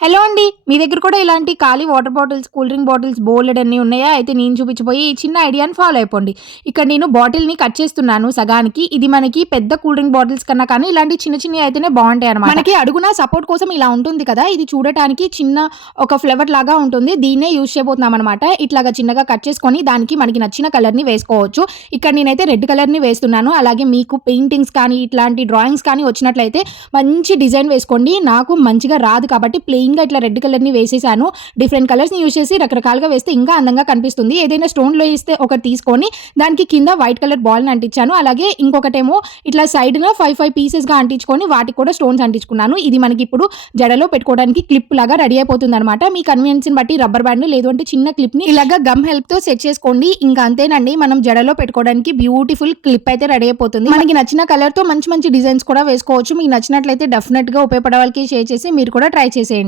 Hello అండి. మీ దగ్గర కూడా ఇలాంటి ఖాళీ water bottles, cool drink bottles బోలెడన్ని ఉన్నాయా? అయితే నేను చూపించబోయే ఈ చిన్న ఐడియాని ఫాలో అయిపోండి. ఇక్కడ నేను బాటిల్‌ని కట్ చేస్తున్నాను సగానికి. ఇది మనకి పెద్ద కూల్ డ్రింక్ బాటిల్స్ కన్నా కానీ ఇలాంటి చిన్న చిన్నయి అయితేనే బావుంటాయన్నమాట. మనకి అడుగున సపోర్ట్ కోసం ఇలా ఉంటుంది కదా! ఇది చూడటానికి చిన్న ఒక ఫ్లవర్ లాగా ఉంటుంది. దీన్నే యూజ్ చేయబోతున్నామన్నమాట. ఇట్లాగా చిన్నగా కట్ చేసుకొని దానికి మనకి నచ్చిన కలర్‌ని వేసుకోవచ్చు. ఇక్కడ నేనైతే రెడ్ కలర్‌ని వేస్తున్నాను. అలాగే మీకు పెయింటింగ్స్ కానీ, ఇట్లాంటి డ్రాయింగ్స్ కానీ వచ్చినట్లయితే మంచి డిజైన్ వేసుకోండి. నాకు మంచిగా రాదు కాబట్టి ప్లెయిన్‌గా ఇట్లా రెడ్ కలర్‌ని వేసేసాను. డిఫరెంట్ కలర్స్‌ని యూజ్ చేసి రకరకాలుగా వేస్తే ఇంకా అందంగా కనిపిస్తుంది. ఏదైనా స్టోన్‌లో ఏస్తే ఒకటి తీసుకొని దానికి కింద వైట్ కలర్ బాల్‌ని అంటించాను. అలాగే ఇంకొకటేమో ఇట్లా సైడ్‌న 5 పీసెస్‌గా అంటించుకొని వాటికి కూడా స్టోన్స్ అంటించుకున్నాను. ఇది మనకి ఇప్పుడు జడలో పెట్టుకోవడానికి క్లిప్ లాగా రెడీ అయిపోతుందన్నమాట. మీ కన్వీనియన్స్‌ని బట్టి రబ్బర్ బ్యాండ్ లేదు అంటే చిన్న క్లిప్‌ని ఇలాగా గమ్ హెల్ప్‌తో సెట్ చేసుకోండి. ఇంకా అంతేనండి. మనం జడలో పెట్టుకోవడానికి బ్యూటిఫుల్ క్లిప్ అయితే రెడీ అయిపోతుంది. మనకి నచ్చిన కలర్‌తో మంచి మంచి డిజైన్స్ కూడా వేసుకోవచ్చు. మీకు నచ్చినట్లయితే డెఫినెట్‌గా ఉపయోగపడే వాళ్ళకి షేర్ చేసి మీరు కూడా ట్రై చేసేయండి.